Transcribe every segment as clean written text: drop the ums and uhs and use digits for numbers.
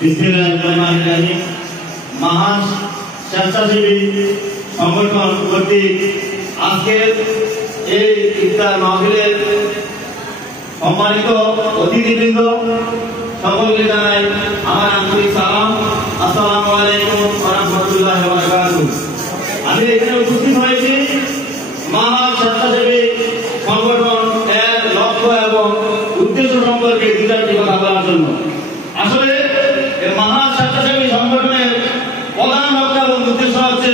বিসমিল্লাহিররহমানিররহিম। মহান স্বেচ্ছাসেবী সংগঠন কর্তৃক আজকের এই ইফতার মাহফিলের সম্মানিত অতিথিবৃন্দ সকলকে জানাই আমার আন্তরিক সালাম। আসসালামু আলাইকুম ওয়া রাহমাতুল্লাহি ওয়া বারাকাতুহু। আমি এখানে উপস্থিত হয়েছি মহান স্বেচ্ছাসেবী সংগঠন এর লক্ষ্য এবং উদ্দেশ্য সম্পর্কে দু চারটি কথা বলার জন্য। আসলে মহান স্বেচ্ছাসেবী সংগঠনের প্রধান লক্ষ্য এবং উদ্দেশ্য হচ্ছে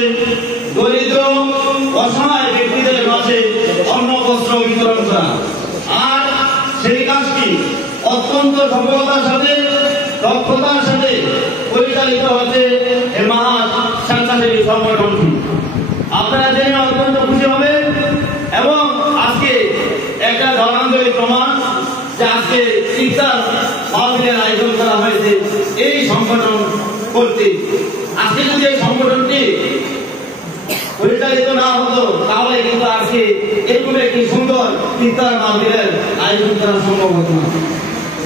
দরিদ্র অসহায় ব্যক্তিদের মাঝে অন্ন বস্ত্র বিতরণ করা, আর সেই কাজটি অত্যন্ত সফলতার সাথে দক্ষতার সাথে পরিচালিত হচ্ছে এই মহান স্বেচ্ছাসেবী সংগঠনটি। আপনারা জেনে অত্যন্ত খুশি হবেন এবং আজকে একটা ধর্মান্তরিক প্রমাণ যে আজকে ইফতার মাহফিলের আয়োজন করা হয়েছে এই সংগঠন করতে। আজকে যদি এই সংগঠনটি পরিচালিত না হতো তাহলে কিন্তু আজকে এরকম একটি সুন্দর ইফতার মাহফিলের আয়োজন করা সম্ভব হতো না।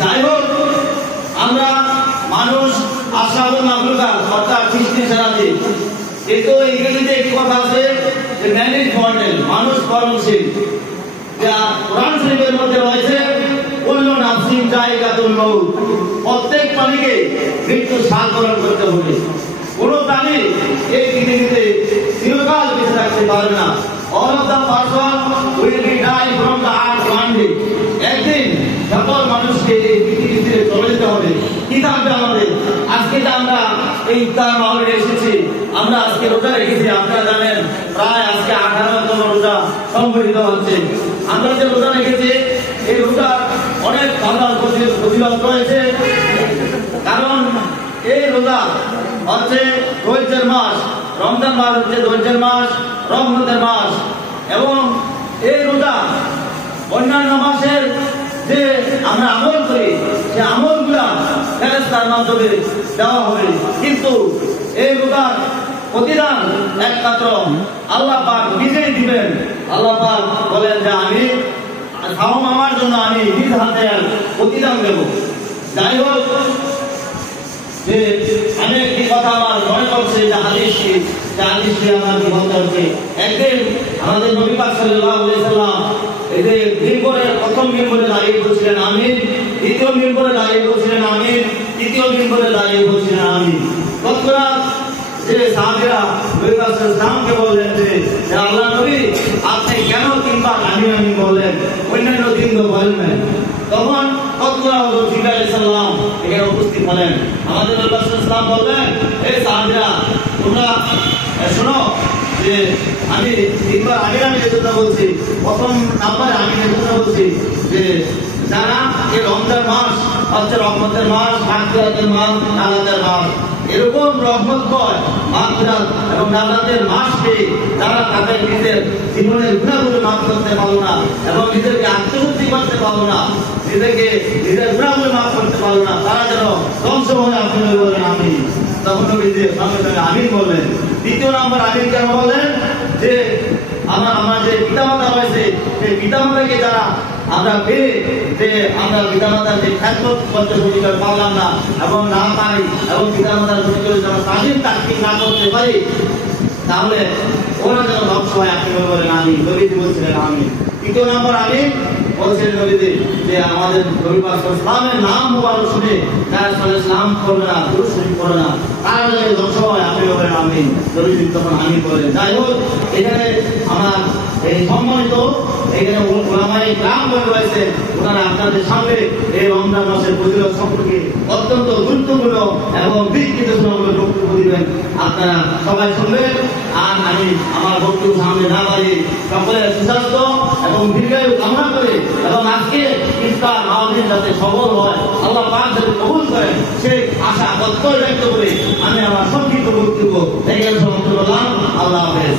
যাই হোক, আমরা মানুষ আশরাফুল মাখলুকাত অর্থাৎ সৃষ্টির সেরাতে, কিন্তু ইংরেজিতে একটি কথা আছে যে ম্যান ইজ মর্টাল, মানুষ মরণশীল। যা কোরআন শরীফের মধ্যে রয়েছে কুল্লু নাফসিন যায়কাতুল মাউত, প্রত্যেক প্রাণীকে মৃত্যু স্বাদ গ্রহণ করতে হবে। কোন প্রাণী এই পৃথিবীতে চিরকাল বেঁচে থাকতে পারবে না। All of the person will be die from the earth one day. একদিন সকল মানুষকে এই পৃথিবী ছেড়ে চলে যেতে হবে। কি থাকবে আমাদের? আজকে যে আমরা এই ইফতার মাহফিলে এসেছি, আমরা আজকে রোজা রেখেছি। আপনারা জানেন প্রায় আজকে 18তম রোজা সংগঠিত হচ্ছে। আমরা যে রোজা রেখেছি এই রোজার অনেক ফজিলত রয়েছে, কারণ এই রোজা হচ্ছে ধৈর্যের মাস। রমজান মাস হচ্ছে ধৈর্যের মাস, রহমতের মাস, এবং এই রোজা অন্যান্য মাসের যে আমরা আমল করি সে আমলগুলা ফেরেশতার মাধ্যমে দেওয়া হবে, কিন্তু এই রোজার প্রতিদান একমাত্র আল্লাহ পাক নিজেই দিবেন। আল্লাহ পাক বলেন যে আমি আমার জন্য আমি নিজ হাতে প্রতিদান দেব। যাই হোক, যে আমি একটি কথা আমার মনে করছে যে হাদিসটি আমার বলতে হচ্ছে। একদিন আমাদের নবী পাক সাল্লাল্লাহু আলাইহি সাল্লাম এই যে মিম্বরে প্রথম মিম্বরে দাঁড়িয়ে বলছিলেন আমিন, দ্বিতীয় মিম্বরে দাঁড়িয়ে বলছিলেন আমিন, তৃতীয় মিম্বরে দাঁড়িয়ে বলছিলেন আমিন। তৎক্ষণাৎ যে সাহাবীরা নবী পাক সাল্লাল্লাহু বললেন যে আল্লাহর নবী আপনি কেন তিনবার আমিন আমিন বললেন, অন্যান্য দিন তো বলেন না? তখন তৎক্ষণাৎ জিবরাইল আলাইহিস সালাম এখানে উপস্থিত হলেন। আমাদের নবী পাক সাল্লাল্লাহু আলাইহি ওয়াসাল্লাম বললেন, এই সাহাবীরা তোমরা শোনো যে আমি তিনবার আমিন আমিন কথা বলছি, প্রথম নাম্বার আমিনের কথা বলছি যে যারা এই রমজান মাস হচ্ছে রহমতের মাস, মাগফিরাতের মাস, নাজাতের মাস, এরকম রহমতময় মাগফিরাত এবং নাজাতের মাসকে যারা তাদের নিজের জীবনের গুনাহগুলো মাফ করতে পারলো না এবং নিজেকে আত্মশুদ্ধি করতে পারলো না, নিজেকে নিজের গুনাহগুলো মাফ করতে পারলো না, তারা যেন ধ্বংস হয়ে আপনি বলেন আমিন। তখন নবী যে সঙ্গে সঙ্গে আমিন বললেন। দ্বিতীয় নম্বর আমিন কেন বললেন? যে আমার যে পিতামাতা রয়েছে সেই পিতামাতাকে যারা আমরা পেয়ে যে আমরা পিতামাতার যে খ্যাতমত করতে পরিচয় পারলাম না এবং না পাই এবং পিতামাতার পরিচয় যারা তালিম তাকফির না করতে পারি, তাহলে ওরা যেন ধ্বংস হয় আপনি বলেন আমিন। নবীজি বলছিলেন আমিন। তৃতীয় নম্বর আমিন বলছিলেন নবীজি যে আমাদের নবী পাক সাল্লাল্লাহু নাম মুবারক শুনে যারা সালাম করবে না, দুরূদ শরীফ পড়ে না, তারা যেন ধ্বংস হয় আপনি বলেন আমিন। নবীজি তখন আমিন বলেন। যাই হোক, এখানে আমার এই সম্মানিত এখানে ওলামায়ে কেরাম রয়েছে, ওনারা আপনাদের সামনে এই রমজান মাসের ফজিলত সম্পর্কে অত্যন্ত গুরুত্বপূর্ণ এবং দিক নির্দেশনামূলক বক্তব্য দিবেন। আপনারা সবাই শুনবেন। আর আমি আমার বক্তব্য সামনে না বাড়িয়ে সকলের সুস্বাস্থ্য এবং দীর্ঘায়ু কামনা করে এবং আজকে ইফতার মাহফিল যাতে সফল হয়, আল্লাহ পাক যাতে কবুল করেন সেই আশা প্রত্যয় ব্যক্ত করে আমি আমার সংক্ষিপ্ত বক্তব্য এখানে সমাপ্ত করলাম। আল্লাহ হাফেজ।